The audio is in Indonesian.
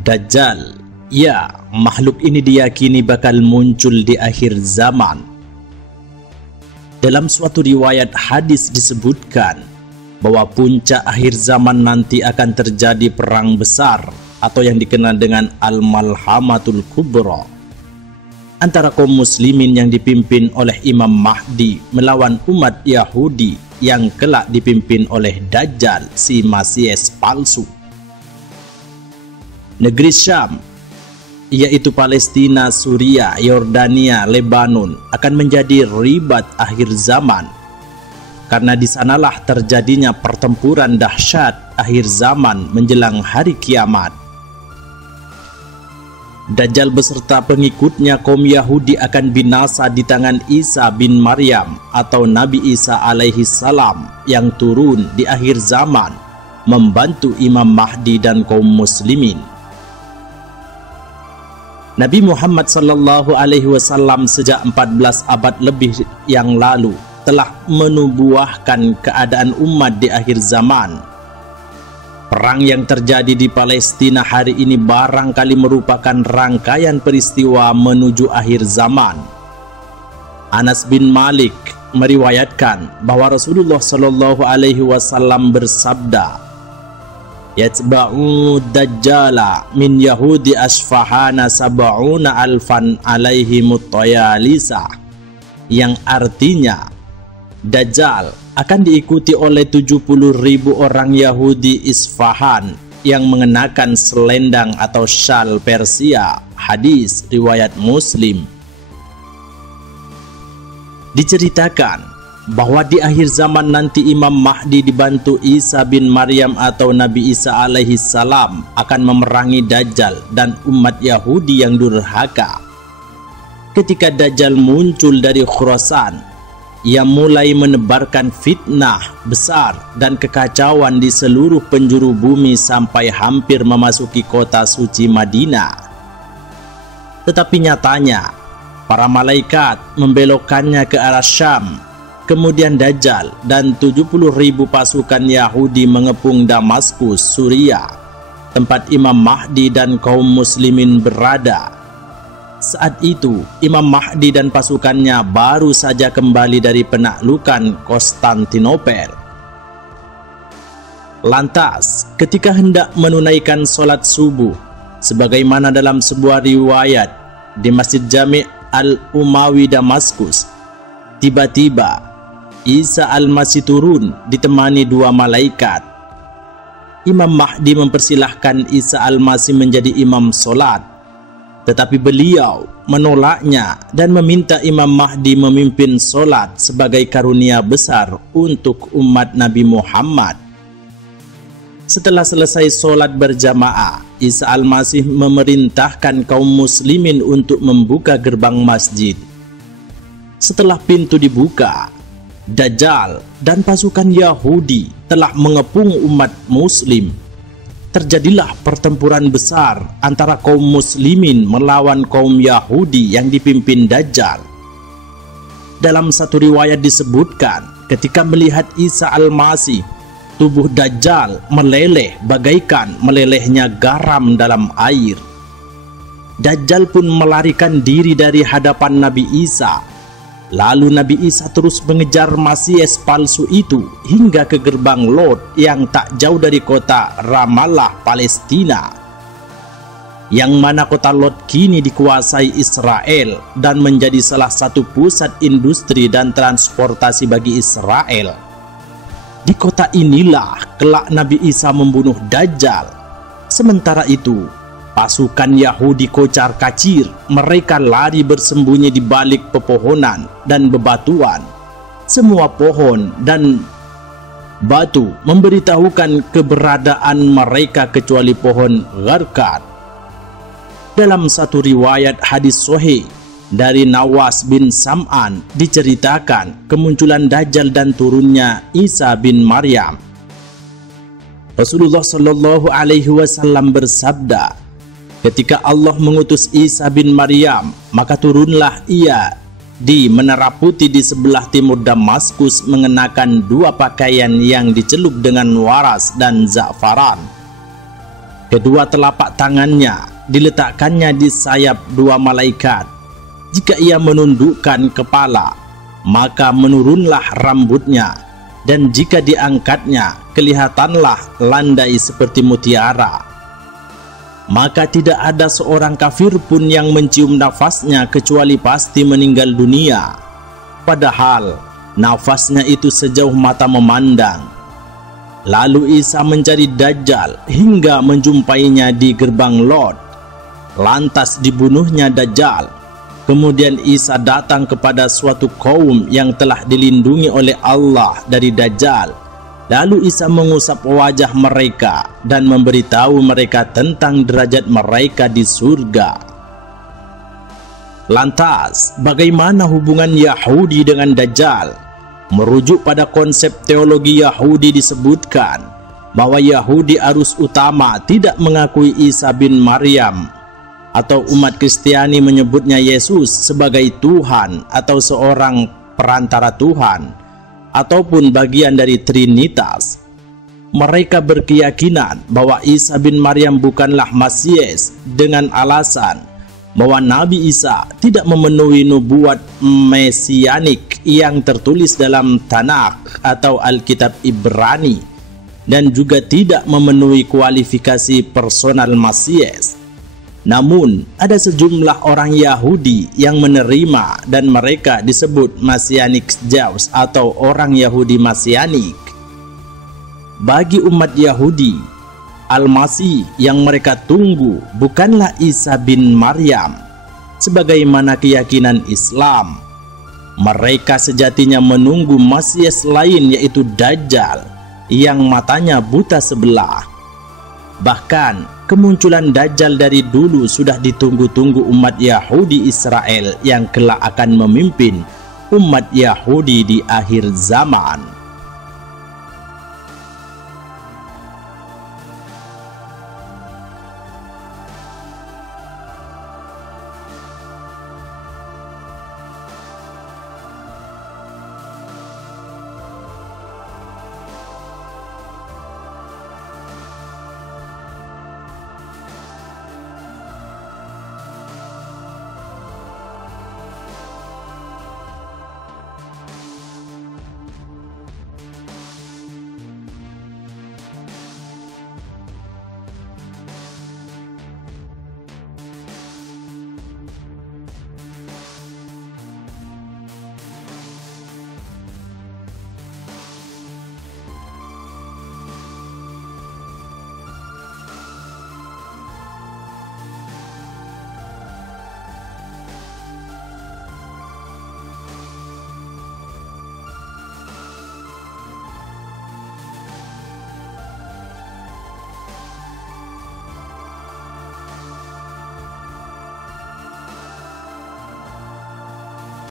Dajjal. Ya, makhluk ini diyakini bakal muncul di akhir zaman. Dalam suatu riwayat hadis disebutkan bahwa puncak akhir zaman nanti akan terjadi perang besar atau yang dikenal dengan Al-Malhamatul Kubra antara kaum muslimin yang dipimpin oleh Imam Mahdi melawan umat Yahudi yang kelak dipimpin oleh Dajjal, si Masies palsu. Negeri Syam, yaitu Palestina, Suriah, Yordania, Lebanon, akan menjadi ribat akhir zaman, karena di sanalah terjadinya pertempuran dahsyat akhir zaman menjelang hari kiamat. Dajjal beserta pengikutnya kaum Yahudi akan binasa di tangan Isa bin Maryam atau Nabi Isa alaihi salam yang turun di akhir zaman membantu Imam Mahdi dan kaum muslimin. Nabi Muhammad sallallahu alaihi wasallam sejak 14 abad lebih yang lalu telah menubuahkan keadaan umat di akhir zaman. Perang yang terjadi di Palestina hari ini barangkali merupakan rangkaian peristiwa menuju akhir zaman. Anas bin Malik meriwayatkan bahwa Rasulullah sallallahu alaihi wasallam bersabda, "Yatba'u dajjala min Yahudi Asfahana sab'una alfan alaihimut tayalisa," yang artinya Dajjal akan diikuti oleh 70.000 orang Yahudi Isfahan yang mengenakan selendang atau syal Persia. Hadis riwayat Muslim. Diceritakan bahwa di akhir zaman nanti Imam Mahdi dibantu Isa bin Maryam atau Nabi Isa alaihi salam akan memerangi Dajjal dan umat Yahudi yang durhaka. Ketika Dajjal muncul dari Khurasan, ia mulai menebarkan fitnah besar dan kekacauan di seluruh penjuru bumi sampai hampir memasuki kota suci Madinah. Tetapi nyatanya para malaikat membelokkannya ke arah Syam. Kemudian Dajjal dan 70.000 pasukan Yahudi mengepung Damaskus, Suriah, tempat Imam Mahdi dan kaum muslimin berada. Saat itu Imam Mahdi dan pasukannya baru saja kembali dari penaklukan Konstantinopel. Lantas ketika hendak menunaikan sholat subuh, sebagaimana dalam sebuah riwayat di Masjid Jami' Al-Umawi Damaskus, tiba-tiba Isa al-Masih turun ditemani 2 malaikat. Imam Mahdi mempersilahkan Isa al-Masih menjadi imam solat, tetapi beliau menolaknya dan meminta Imam Mahdi memimpin solat sebagai karunia besar untuk umat Nabi Muhammad. Setelah selesai solat berjamaah, Isa al-Masih memerintahkan kaum muslimin untuk membuka gerbang masjid. Setelah pintu dibuka, Dajjal dan pasukan Yahudi telah mengepung umat muslim. Terjadilah pertempuran besar antara kaum muslimin melawan kaum Yahudi yang dipimpin Dajjal. Dalam satu riwayat disebutkan, ketika melihat Isa al-Masih, tubuh Dajjal meleleh bagaikan melelehnya garam dalam air. Dajjal pun melarikan diri dari hadapan Nabi Isa. Lalu Nabi Isa terus mengejar Masies palsu itu hingga ke gerbang Lot yang tak jauh dari kota Ramallah, Palestina, yang mana kota Lot kini dikuasai Israel dan menjadi salah satu pusat industri dan transportasi bagi Israel. Di kota inilah kelak Nabi Isa membunuh Dajjal. Sementara itu pasukan Yahudi kocar kacir, mereka lari bersembunyi di balik pepohonan dan bebatuan. Semua pohon dan batu memberitahukan keberadaan mereka kecuali pohon Gharqad. Dalam satu riwayat hadis sahih dari Nawas bin Sam'an diceritakan kemunculan Dajjal dan turunnya Isa bin Maryam. Rasulullah Shallallahu alaihi wasallam bersabda, ketika Allah mengutus Isa bin Maryam, maka turunlah ia di Menara Putih di sebelah timur Damaskus mengenakan 2 pakaian yang dicelup dengan waras dan za'faran. Kedua telapak tangannya diletakkannya di sayap dua malaikat. Jika ia menundukkan kepala, maka menurunlah rambutnya, dan jika diangkatnya, kelihatanlah landai seperti mutiara. Maka tidak ada seorang kafir pun yang mencium nafasnya kecuali pasti meninggal dunia, padahal nafasnya itu sejauh mata memandang. Lalu Isa mencari Dajjal hingga menjumpainya di gerbang Lot. Lantas dibunuhnya Dajjal. Kemudian Isa datang kepada suatu kaum yang telah dilindungi oleh Allah dari Dajjal. Lalu Isa mengusap wajah mereka dan memberitahu mereka tentang derajat mereka di surga. Lantas, bagaimana hubungan Yahudi dengan Dajjal? Merujuk pada konsep teologi Yahudi disebutkan bahwa Yahudi arus utama tidak mengakui Isa bin Maryam, atau umat Kristiani menyebutnya Yesus sebagai Tuhan atau seorang perantara Tuhan, ataupun bagian dari Trinitas. Mereka berkeyakinan bahwa Isa bin Maryam bukanlah Masias dengan alasan bahwa Nabi Isa tidak memenuhi nubuat mesianik yang tertulis dalam Tanakh atau Alkitab Ibrani, dan juga tidak memenuhi kualifikasi personal Masias. Namun, ada sejumlah orang Yahudi yang menerima dan mereka disebut Messianic Jews atau orang Yahudi Mesianik. Bagi umat Yahudi, Al-Masih yang mereka tunggu bukanlah Isa bin Maryam, sebagaimana keyakinan Islam. Mereka sejatinya menunggu Masias lain, yaitu Dajjal, yang matanya buta sebelah. Bahkan, kemunculan Dajjal dari dulu sudah ditunggu-tunggu umat Yahudi Israel yang kelak akan memimpin umat Yahudi di akhir zaman.